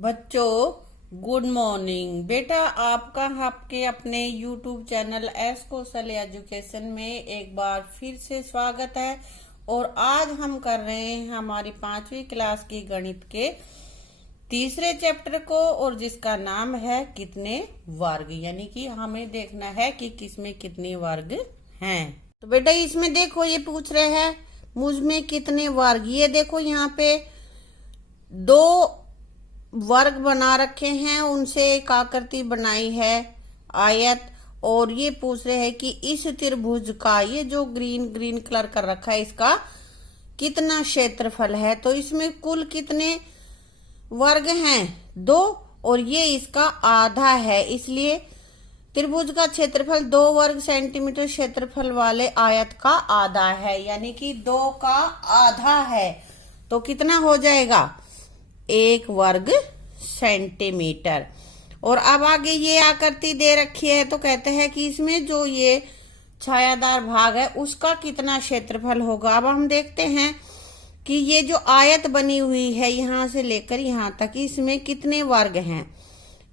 बच्चों good morning. बेटा आपका आपके अपने YouTube चैनल एस कौशल एजुकेशन में एक बार फिर से स्वागत है। और आज हम कर रहे हैं हमारी 5वीं क्लास की गणित के तीसरे चैप्टर को, और जिसका नाम है कितने वर्ग, यानी कि हमें देखना है कि किसमें कितने वर्ग हैं। तो बेटा इसमें देखो ये पूछ रहे हैं मुझ में कितने वर्ग। ये देखो यहाँ पे दो वर्ग बना रखे हैं, उनसे एक आकृति बनाई है आयत। और ये पूछ रहे हैं कि इस त्रिभुज का, ये जो ग्रीन कलर कर रखा है, इसका कितना क्षेत्रफल है। तो इसमें कुल कितने वर्ग हैं? 2, और ये इसका आधा है, इसलिए त्रिभुज का क्षेत्रफल 2 वर्ग सेंटीमीटर क्षेत्रफल वाले आयत का आधा है, यानी कि 2 का आधा है। तो कितना हो जाएगा? 1 वर्ग सेंटीमीटर। और अब आगे ये आकृति दे रखी है, तो कहते हैं कि इसमें जो ये छायादार भाग है उसका कितना क्षेत्रफल होगा। अब हम देखते हैं कि ये जो आयत बनी हुई है यहां से लेकर यहां तक, इसमें कितने वर्ग हैं।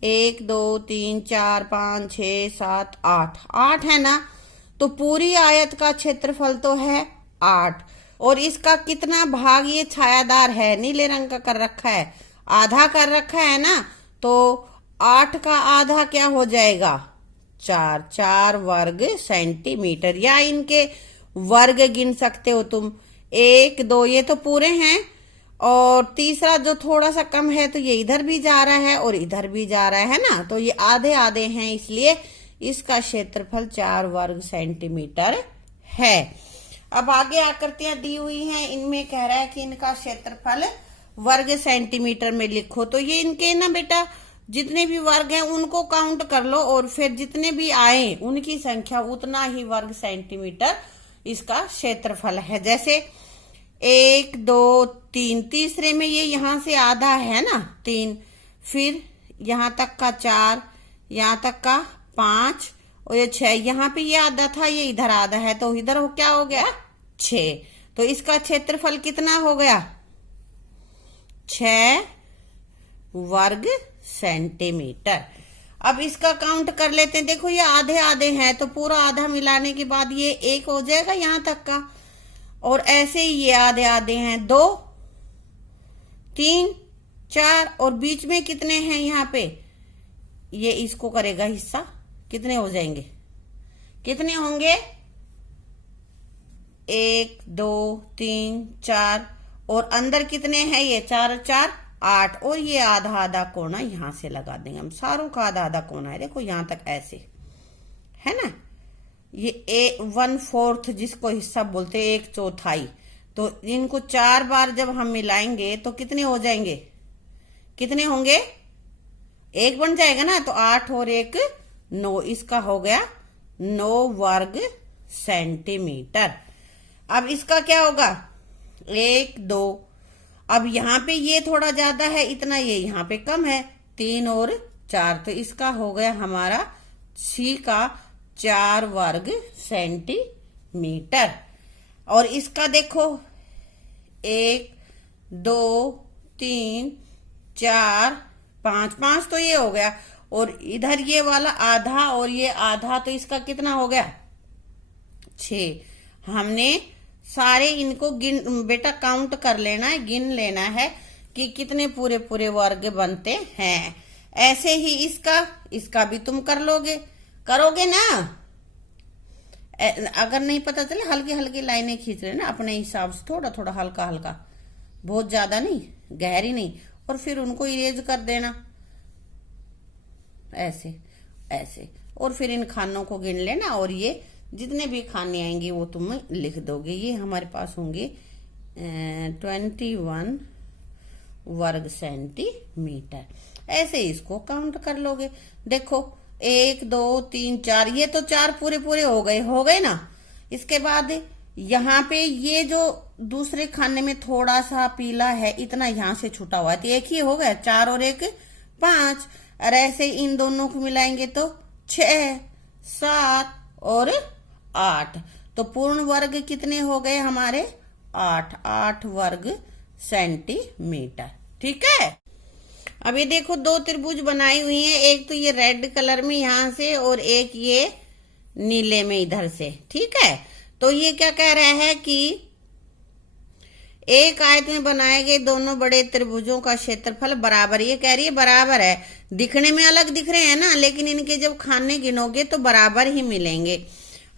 1 2 3 4 5 6 7 8 8 है ना। तो पूरी आयत का क्षेत्रफल तो है 8, और इसका कितना भाग ये छायादार है, नीले रंग का कर रखा है, आधा कर रखा है ना। तो 8 का आधा क्या हो जाएगा? 4 वर्ग सेंटीमीटर, या इनके वर्ग गिन सकते हो तुम। 1 2 ये तो पूरे हैं, और तीसरा जो थोड़ा सा कम है तो ये इधर भी जा रहा है और इधर भी जा रहा है ना। तो ये आधे आधे हैं, इसलिए इसका क्षेत्रफल 4 वर्ग सेंटीमीटर है। अब आगे आकृतियां दी हुई हैं, इनमें कह रहा है कि इनका क्षेत्रफल वर्ग सेंटीमीटर में लिखो। तो ये इनके ना बेटा जितने भी वर्ग हैं उनको काउंट कर लो, और फिर जितने भी आए उनकी संख्या उतना ही वर्ग सेंटीमीटर इसका क्षेत्रफल है। जैसे 1 2 3, तीसरे में ये यहां से आधा है ना 3, फिर यहां तक का 4, यहां तक का 5, और ये 6, यहाँ पे ये आधा था, ये इधर आधा है, तो इधर क्या हो गया? 6। तो इसका क्षेत्रफल कितना हो गया? 6 वर्ग सेंटीमीटर। अब इसका काउंट कर लेते हैं। देखो ये आधे आधे हैं, तो पूरा आधा मिलाने के बाद ये 1 हो जाएगा यहां तक का, और ऐसे ही ये आधे आधे हैं 2 3 4, और बीच में कितने हैं यहाँ पे? ये इसको करेगा हिस्सा, कितने हो जाएंगे? कितने होंगे? 1 2 3 4, और अंदर कितने हैं? ये 4 और 4 8, और ये आधा आधा कोना यहां से लगा देंगे हम। सारों का आधा आधा कोना है, देखो यहां तक ऐसे है ना। ये 1/4 जिसको हिस्सा बोलते हैं, 1/4। तो इनको 4 बार जब हम मिलाएंगे तो कितने हो जाएंगे? कितने होंगे? 1 बन जाएगा ना। तो 8 और 1 9, इसका हो गया 9 वर्ग सेंटीमीटर। अब इसका क्या होगा? 1 2, अब यहाँ पे ये थोड़ा ज्यादा है इतना, ये यहाँ पे कम है 3 और 4, तो इसका हो गया हमारा सी का 4 वर्ग सेंटीमीटर। और इसका देखो 1 2 3 4 5 5, तो ये हो गया, और इधर ये वाला आधा और ये आधा, तो इसका कितना हो गया? 6। हमने सारे इनको बेटा काउंट कर लेना है, गिन लेना है कि कितने पूरे पूरे वर्ग बनते हैं। ऐसे ही इसका भी तुम कर लोगे, करोगे ना। अगर नहीं पता चले हल्की हल्की लाइनें खींच लेना अपने हिसाब से, थोड़ा थोड़ा हल्का हल्का, बहुत ज्यादा नहीं, गहरी नहीं, और फिर उनको इरेज कर देना ऐसे ऐसे, और फिर इन खानों को गिन लेना, और ये जितने भी खाने आएंगे वो तुम लिख दोगे। ये हमारे पास होंगे 21 वर्ग सेंटीमीटर। ऐसे इसको काउंट कर लोगे। देखो 1 2 3 4, ये तो 4 पूरे पूरे हो गए ना। इसके बाद यहाँ पे ये जो दूसरे खाने में थोड़ा सा पीला है, इतना यहाँ से छूटा हुआ है, तो 1 ही हो गया, 4 और 1 5। और ऐसे इन दोनों को मिलाएंगे तो 6 7 और 8, तो पूर्ण वर्ग कितने हो गए हमारे? 8 वर्ग सेंटीमीटर। ठीक है। अब ये देखो दो त्रिभुज बनाई हुई है, एक तो ये रेड कलर में यहां से और एक ये नीले में इधर से, ठीक है। तो ये क्या कह रहा है कि एक आयत में बनाए गए दोनों बड़े त्रिभुजों का क्षेत्रफल बराबर, ये कह रही है बराबर है। दिखने में अलग दिख रहे हैं ना, लेकिन इनके जब खाने गिनोगे तो बराबर ही मिलेंगे।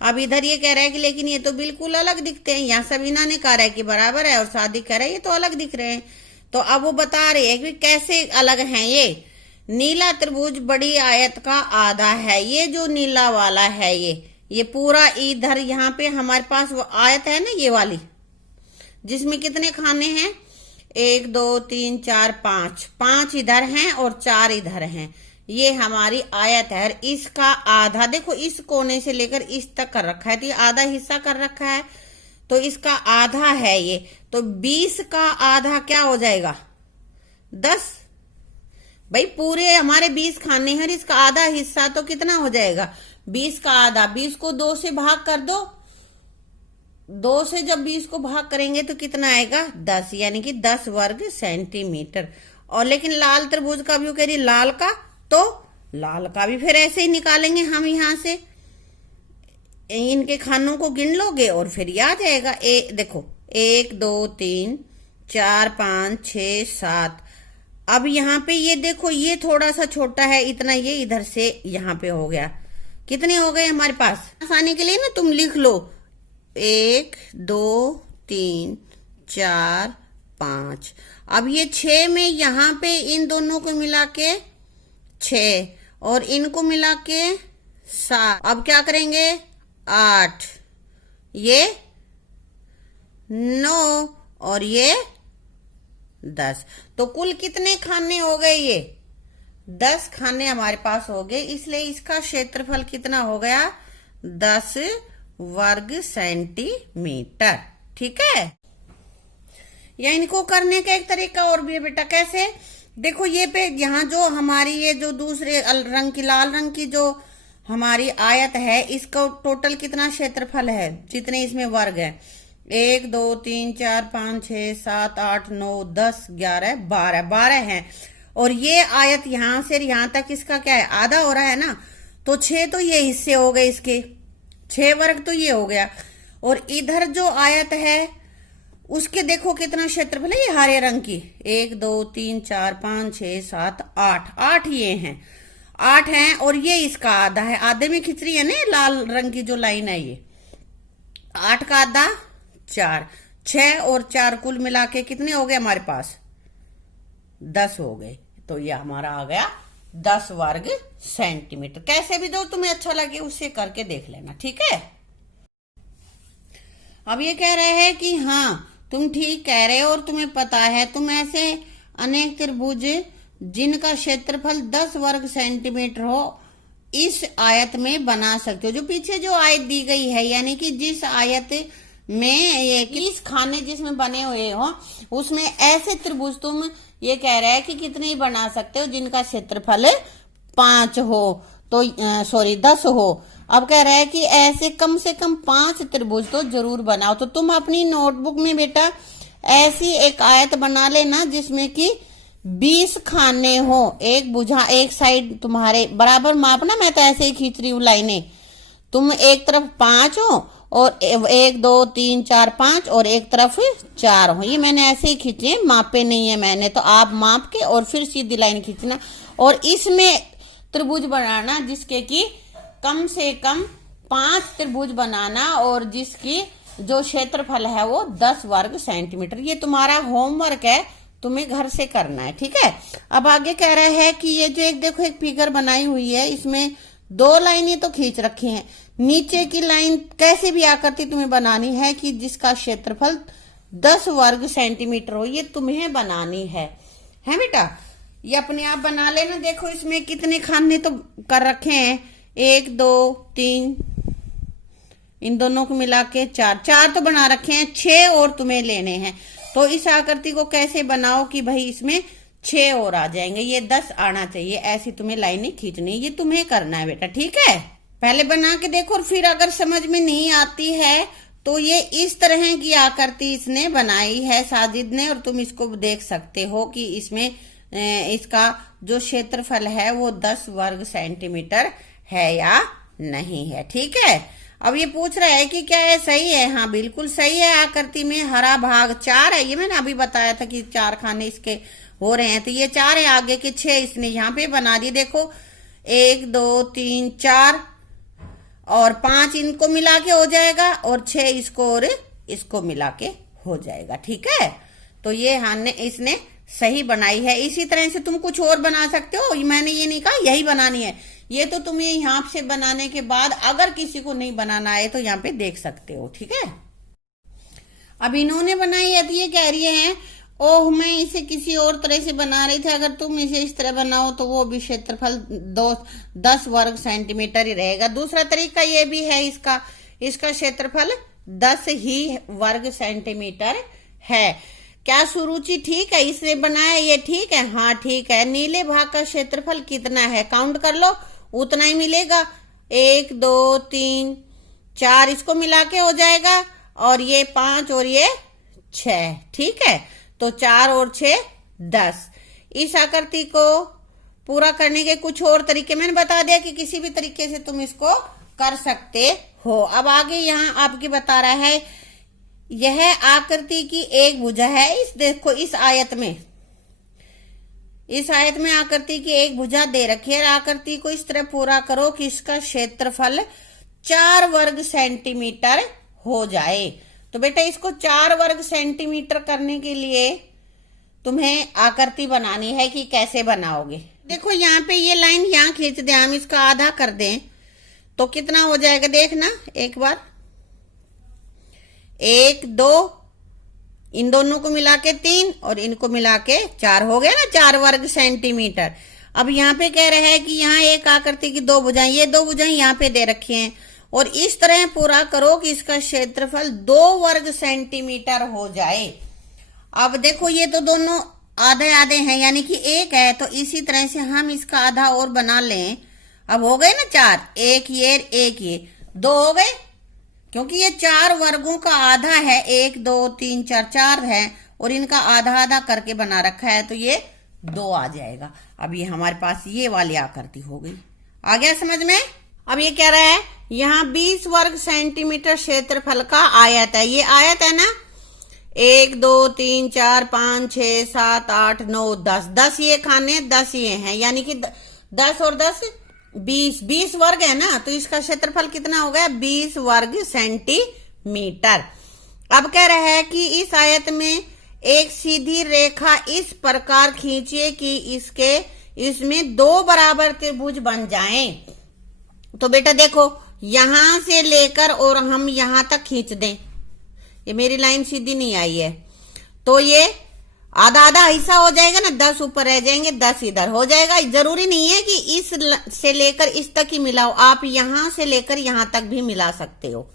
अब इधर ये कह रहा है कि लेकिन ये तो बिल्कुल अलग दिखते हैं, यहाँ सबीना ने कहा है कि बराबर है और सादिक कह रहा है ये तो अलग दिख रहे हैं। तो अब वो बता रहे हैं कि कैसे अलग हैं ये। नीला त्रिभुज बड़ी आयत का आधा है, ये जो नीला वाला है ये पूरा इधर यहाँ पे हमारे पास वो आयत है ना, ये वाली जिसमें कितने खाने हैं, 1 2 3 4 5, 5 इधर हैं और 4 इधर हैं। ये हमारी आयत है। इसका आधा देखो इस कोने से लेकर इस तक कर रखा है, तो ये आधा हिस्सा कर रखा है, तो इसका आधा है ये। तो 20 का आधा क्या हो जाएगा, 10। भाई पूरे हमारे 20 खाने हैं और इसका आधा हिस्सा तो कितना हो जाएगा, 20 का आधा। 20 को 2 से भाग कर दो, 2 से जब 20 को भाग करेंगे तो कितना आएगा, 10, यानी कि 10 वर्ग सेंटीमीटर। और लेकिन लाल त्रिभुज का भी कह रही लाल का, तो लाल का भी फिर ऐसे ही निकालेंगे हम, यहां से इनके खानों को गिन लोगे और फिर याद जाएगा। देखो 1 2 3 4 5 6 7। अब यहाँ पे ये देखो ये थोड़ा सा छोटा है, इतना ये इधर से यहाँ पे हो गया। कितने हो गए हमारे पास, आसानी के लिए ना तुम लिख लो, 1 2 3 4 5। अब ये 6 में यहाँ पे इन दोनों को मिला के 6 और इनको मिला के 7। अब क्या करेंगे, 8, ये 9 और ये 10। तो कुल कितने खाने हो गए, ये 10 खाने हमारे पास हो गए। इसलिए इसका क्षेत्रफल कितना हो गया, 10 वर्ग सेंटीमीटर, ठीक है। या इनको करने का एक तरीका और भी है बेटा, कैसे, देखो ये पे यहाँ जो हमारी ये जो दूसरे रंग की लाल रंग की जो हमारी आयत है, इसका टोटल कितना क्षेत्रफल है, जितने इसमें वर्ग है, 1 2 3 4 5 6 7 8 9 10 11 12, 12 है। और ये आयत यहां से यहां तक इसका क्या है, आधा हो रहा है ना, तो 6 तो ये हिस्से हो गए इसके, 6 वर्ग तो ये हो गया। और इधर जो आयत है उसके देखो कितना क्षेत्रफल है, ये हरे रंग की, 1 2 3 4 5 6 7 8, 8 ये हैं, 8 हैं। और ये इसका आधा है, आधे में खिंच रही है ना लाल रंग की जो लाइन है, ये 8 का आधा 4, 6 और 4 कुल मिला के कितने हो गए हमारे पास, 10 हो गए। तो ये हमारा आ गया 10 वर्ग सेंटीमीटर। कैसे भी जो तुम्हें अच्छा लगे उससे करके देख लेना, ठीक है। अब ये कह रहे हैं कि हाँ तुम ठीक कह रहे हो और तुम्हें पता है, तुम ऐसे अनेक त्रिभुज जिनका क्षेत्रफल 10 वर्ग सेंटीमीटर हो इस आयत में बना सकते हो। जो पीछे जो आयत दी गई है, यानी कि जिस आयत में ये 20 खाने जिसमें बने हुए हो, उसमें ऐसे त्रिभुज तुम ये कह रहे हैं कि कितने ही बना सकते हो जिनका क्षेत्रफल 5 हो, तो 10 हो। अब कह रहा है कि ऐसे कम से कम 5 त्रिभुज तो जरूर बनाओ। तो तुम अपनी नोटबुक में बेटा ऐसी एक आयत बना लेना जिसमें कि 20 खाने हो, एक भुजा एक साइड तुम्हारे बराबर मापना, मैं तो ऐसे ही खींच रही हूँ लाइनें, तुम एक तरफ 5 हो और 1 2 3 4 5 और एक तरफ 4 हो। ये मैंने ऐसे ही खींचे, मापे नहीं है मैंने, तो आप माप के और फिर सीधी लाइन खींचना और इसमें त्रिभुज बनाना जिसके कि कम से कम 5 त्रिभुज बनाना और जिसकी जो क्षेत्रफल है वो 10 वर्ग सेंटीमीटर। ये तुम्हारा होमवर्क है, तुम्हें घर से करना है, ठीक है। अब आगे कह रहा है कि ये जो एक देखो एक फिगर बनाई हुई है, इसमें 2 लाइनें तो खींच रखी हैं, नीचे की लाइन कैसे भी आकृति तुम्हें बनानी है कि जिसका क्षेत्रफल 10 वर्ग सेंटीमीटर हो, ये तुम्हें बनानी है बेटा। ये अपने आप बना लेना। देखो इसमें कितने खाने तो कर रखे हैं, 1 2 3, इन दोनों को मिला के 4 तो बना रखे हैं, 6 और तुम्हें लेने हैं। तो इस आकृति को कैसे बनाओ कि भाई इसमें 6 और आ जाएंगे, ये 10 आना चाहिए, ऐसी तुम्हें लाइनें खींचनी, ये तुम्हें करना है बेटा, ठीक है। पहले बना के देखो और फिर अगर समझ में नहीं आती है तो ये इस तरह की आकृति इसने बनाई है साजिद ने, और तुम इसको देख सकते हो कि इसमें इसका जो क्षेत्रफल है वो 10 वर्ग सेंटीमीटर है या नहीं है। ठीक है, अब ये पूछ रहा है कि क्या ये सही है। हाँ बिल्कुल सही है। आकृति में हरा भाग 4 है, ये मैंने अभी बताया था कि 4 खाने इसके हो रहे हैं, तो ये 4 है, आगे के 6 इसने यहाँ पे बना दिए। देखो 1 2 3 4 और 5 इनको मिला के हो जाएगा और 6 इसको और इसको मिला के हो जाएगा। ठीक है, तो ये हमने इसने सही बनाई है। इसी तरह से तुम कुछ और बना सकते हो, मैंने ये नहीं कहा यही बनानी है, ये तो तुम्हें यहाँ से बनाने के बाद अगर किसी को नहीं बनाना आए तो यहाँ पे देख सकते हो। ठीक है, अब इन्होंने बनाई है तो ये कह रही है ओह मैं इसे किसी और तरह से बना रही थी, अगर तुम इसे इस तरह बनाओ तो वो भी क्षेत्रफल 10 वर्ग सेंटीमीटर ही रहेगा। दूसरा तरीका ये भी है, इसका क्षेत्रफल 10 ही वर्ग सेंटीमीटर है। क्या सुरुचि ठीक है, इसने बनाया ये ठीक है? हाँ ठीक है। नीले भाग का क्षेत्रफल कितना है, काउंट कर लो, उतना ही मिलेगा। 1 2 3 4 इसको मिला के हो जाएगा और ये 5 और ये 6। ठीक है, तो 4 और 6 10। इस आकृति को पूरा करने के कुछ और तरीके मैंने बता दिया कि किसी भी तरीके से तुम इसको कर सकते हो। अब आगे यहाँ आपकी बता रहा है यह आकृति की एक भुजा है। देखो इस आयत में आकृति की एक भुजा दे रखी है। आकृति को इस तरह पूरा करो कि इसका क्षेत्रफल 4 वर्ग सेंटीमीटर हो जाए। तो बेटा इसको 4 वर्ग सेंटीमीटर करने के लिए तुम्हें आकृति बनानी है कि कैसे बनाओगे। देखो यहाँ पे ये लाइन यहाँ खींच दे, हम इसका आधा कर दें तो कितना हो जाएगा, देखना एक बार। 1 2 इन दोनों को मिला के 3 और इनको मिला के 4 हो गया ना, 4 वर्ग सेंटीमीटर। अब यहाँ पे कह रहे हैं कि यहाँ एक आकृति की 2 भुजाएं, ये 2 भुजाएं यहाँ पे दे रखी हैं और इस तरह पूरा करो कि इसका क्षेत्रफल 2 वर्ग सेंटीमीटर हो जाए। अब देखो ये तो दोनों आधे आधे हैं यानी कि 1 है, तो इसी तरह से हम इसका आधा और बना लें। अब हो गए ना 4, 1 ये 2 हो गए, क्योंकि ये 4 वर्गों का आधा है, 1 2 3 4 है और इनका आधा आधा करके बना रखा है, तो ये 2 आ जाएगा। अब ये हमारे पास ये वाली आकृति हो गई। आ गया समझ में? अब ये कह रहा है यहाँ 20 वर्ग सेंटीमीटर क्षेत्रफल का आयत है। ये आयत है ना, 1 2 3 4 5 6 7 8 9 10 ये खाने 10 ये हैं, यानी कि 10 और 10 20 वर्ग है ना, तो इसका क्षेत्रफल कितना हो गया, 20 वर्ग सेंटीमीटर। अब कह रहा है कि इस आयत में एक सीधी रेखा इस प्रकार खींचिए कि इसमें 2 बराबर त्रिभुज बन जाएं। तो बेटा देखो यहां से लेकर और हम यहां तक खींच दें, ये मेरी लाइन सीधी नहीं आई है, तो ये आधा आधा हिस्सा हो जाएगा ना, 10 ऊपर रह जाएंगे, 10 इधर हो जाएगा। जरूरी नहीं है कि इस से लेकर इस तक ही मिलाओ, आप यहां से लेकर यहां तक भी मिला सकते हो,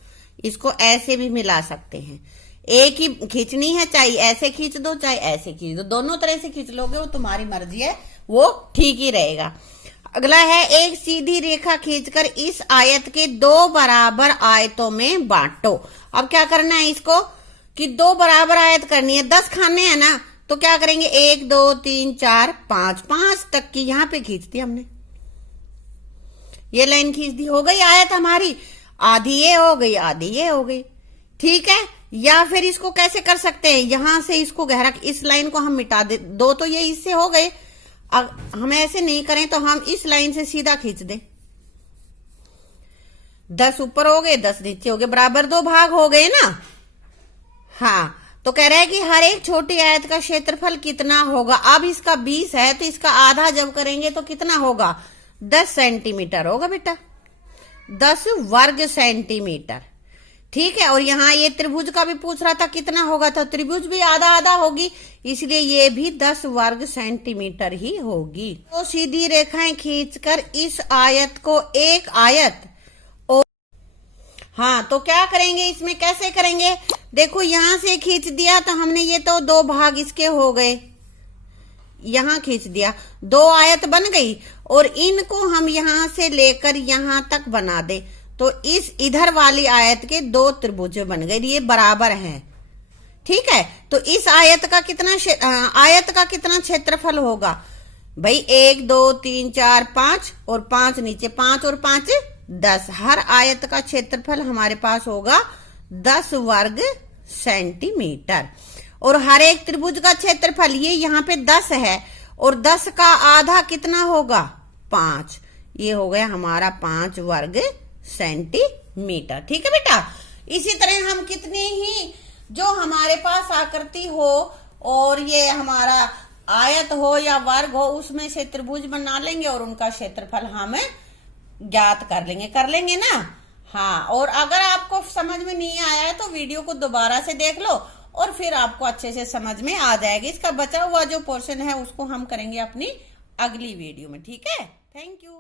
इसको ऐसे भी मिला सकते हैं। एक ही खींचनी है, चाहे ऐसे खींच दो चाहे ऐसे खींच दो, दोनों तरह से खींच लोगे, वो तुम्हारी मर्जी है, वो ठीक ही रहेगा। अगला है एक सीधी रेखा खींचकर इस आयत के 2 बराबर आयतों में बांटो। अब क्या करना है इसको कि 2 बराबर आयत करनी है, 10 खाने हैं ना, तो क्या करेंगे 1 2 3 4 5 तक की यहां पे खींच दी हमने, ये लाइन खींच दी, हो गई आयत हमारी, आधी ये हो गई आधी ये हो गई। ठीक है, या फिर इसको कैसे कर सकते हैं, यहां से इसको गहरा, इस लाइन को हम मिटा दे, 2 तो ये इससे हो गए, हम ऐसे नहीं करें तो हम इस लाइन से सीधा खींच दें, 10 ऊपर हो गए 10 नीचे हो गए, बराबर 2 भाग हो गए ना। हाँ, तो कह रहा है कि हर एक छोटी आयत का क्षेत्रफल कितना होगा। अब इसका 20 है तो इसका आधा जब करेंगे तो कितना होगा, 10 सेंटीमीटर होगा बेटा, 10 वर्ग सेंटीमीटर। ठीक है, और यहाँ ये त्रिभुज का भी पूछ रहा था कितना होगा, तो त्रिभुज भी आधा आधा होगी, इसलिए ये भी 10 वर्ग सेंटीमीटर ही होगी। तो सीधी रेखाएं खींचकर इस आयत को एक आयत, हाँ तो क्या करेंगे इसमें, कैसे करेंगे, देखो यहां से खींच दिया तो हमने, ये तो 2 भाग इसके हो गए, यहां खींच दिया, 2 आयत बन गई, और इनको हम यहां से लेकर यहां तक बना दे तो इस इधर वाली आयत के 2 त्रिभुज बन गए, ये बराबर हैं, ठीक है, तो इस आयत का कितना क्षेत्रफल होगा भाई? 1 2 3 4 5 और 5 नीचे, 5 और 5 10। हर आयत का क्षेत्रफल हमारे पास होगा 10 वर्ग सेंटीमीटर। और हर एक त्रिभुज का क्षेत्रफल, ये यहाँ पे 10 है और 10 का आधा कितना होगा? 5। ये हो गया हमारा 5 वर्ग सेंटीमीटर। ठीक है बेटा, इसी तरह हम कितनी ही जो हमारे पास आकृति हो और ये हमारा आयत हो या वर्ग हो, उसमें से त्रिभुज बना लेंगे और उनका क्षेत्रफल हम ज्ञात कर लेंगे ना। हाँ, और अगर आपको समझ में नहीं आया है तो वीडियो को दोबारा से देख लो और फिर आपको अच्छे से समझ में आ जाएगी। इसका बचा हुआ जो पोर्शन है उसको हम करेंगे अपनी अगली वीडियो में। ठीक है, थैंक यू।